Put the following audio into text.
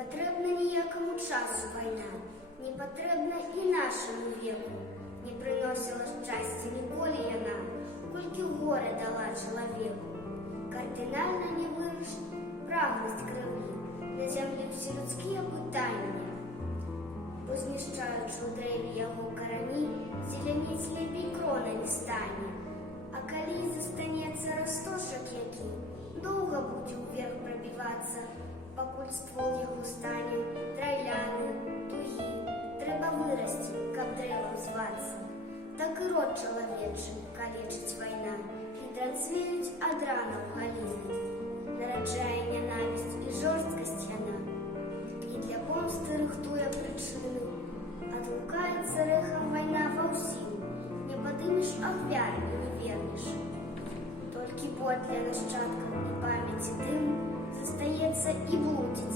патрэбна ніякаму часу вайна, не патрэбна і нашаму веку. Не прыносіла шчасця ніколі яна, колькі горя дала чалавеку. Кардынальна не вырашыць прагнасць крыві, на зямлі ўсе людскія пытанні. Бо знішчаючы ў дрэве яго карані, зелянець лепей крона не стане. А калі застанецца растошак які, доўга будзе ўверх прабівацца, пакуль ствол яго стане драйляны, тугі. Трэба вырасці, каб дрэвам звацца. Так і род чалавечы калечыць вайна, і драцвеюць ад ранаў галіны. Нараджае нянавісць і жорсткасць яна, і для помсты рыхтуе прычыны. Адлукаецца рэхам вайна ва ўсім, не падымеш ахвяр і не вернеш. Толькі боль для нашчадкаў і памяці дым застаецца і блудзіць